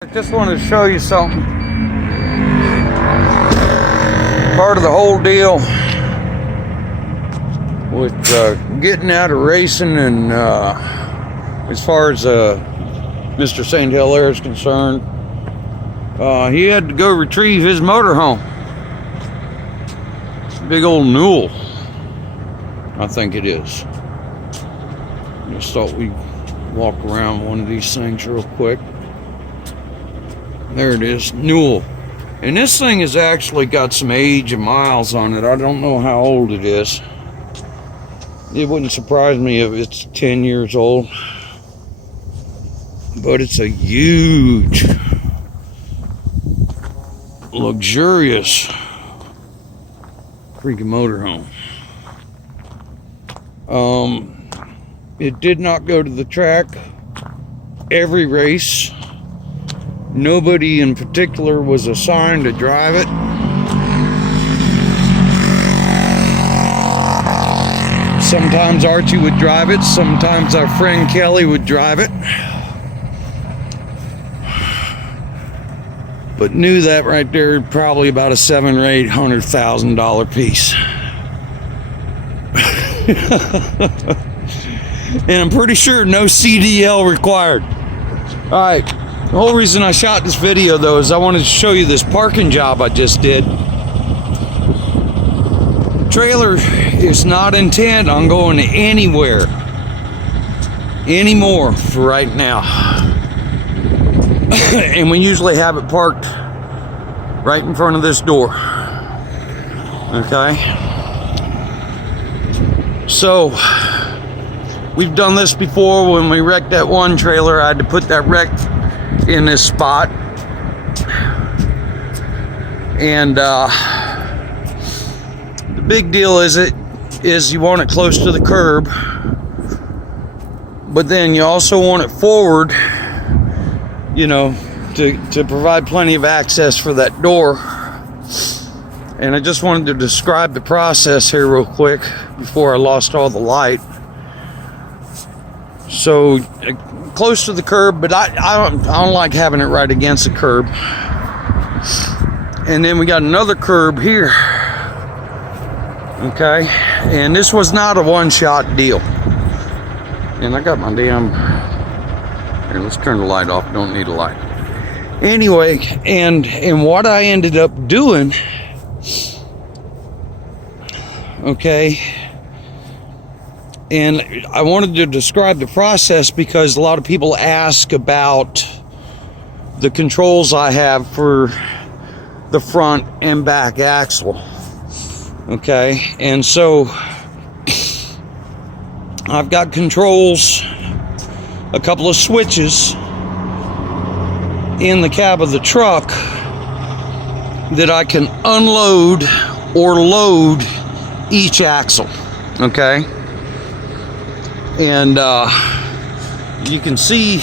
I just wanted to show you something. Part of the whole deal with getting out of racing, and as far as Mr. St. Hilaire is concerned, he had to go retrieve his motorhome. Big old Newell, I think it is. Just thought we'd walk around one of these things real quick. There it is, Newell. And this thing has actually got some age and miles on it. I don't know how old it is. It wouldn't surprise me if it's 10 years old. But it's a huge, luxurious freaking motorhome. It did not go to the track every race. Nobody in particular was assigned to drive it. Sometimes Archie would drive it, sometimes our friend Kelly would drive it. But knew that right there, probably about a $700,000 or $800,000 piece. And I'm pretty sure no CDL required. All right. The whole reason I shot this video, though, is I wanted to show you this parking job I just did. Trailer is not intent on going anywhere anymore for right now. And we usually have it parked right in front of this door. Okay? So, we've done this before. When we wrecked that one trailer, I had to put that wreck in this spot, and the big deal is you want it close to the curb, but then you also want it forward, you know, to provide plenty of access for that door. And I just wanted to describe the process here real quick before I lost all the light. So close to the curb, but I don't like having it right against the curb. And then we got another curb here. Okay, and this was not a one-shot deal. And I got my damn, here, let's turn the light off, don't need a light. Anyway, and what I ended up doing, okay, and I wanted to describe the process because a lot of people ask about the controls I have for the front and back axle. Okay, and so I've got controls, a couple of switches in the cab of the truck that I can unload or load each axle. Okay. And you can see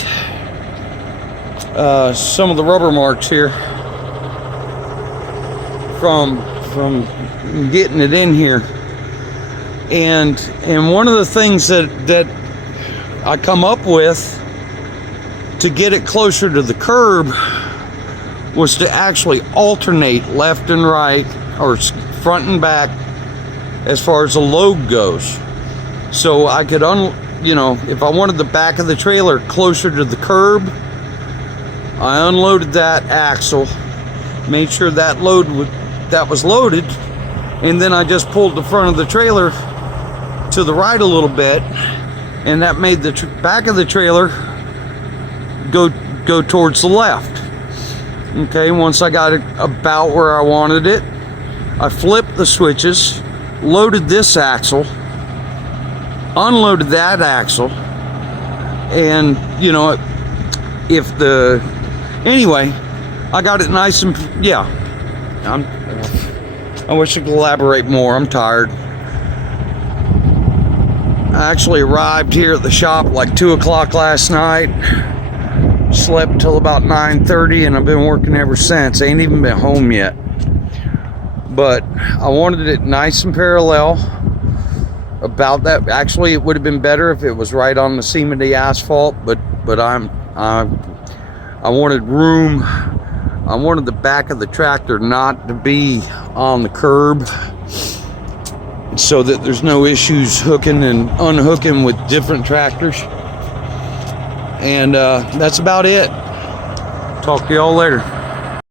some of the rubber marks here from getting it in here. And one of the things that I come up with to get it closer to the curb was to actually alternate left and right, or front and back, as far as the load goes. So I could if I wanted the back of the trailer closer to the curb, I unloaded that axle, made sure that that was loaded, and then I just pulled the front of the trailer to the right a little bit, and that made the back of the trailer go towards the left. Okay, once I got it about where I wanted it, I flipped the switches, loaded this axle, unloaded that axle, and anyway, I got it nice and, yeah, I wish I could elaborate more. I'm tired. I actually arrived here at the shop like 2 o'clock last night, slept till about 9:30, and I've been working ever since. I ain't even been home yet. But I wanted it nice and parallel. About that, actually, it would have been better if it was right on the seam of the asphalt, but I'm I wanted room. I wanted the back of the tractor not to be on the curb, so that there's no issues hooking and unhooking with different tractors. And that's about it. Talk to y'all later.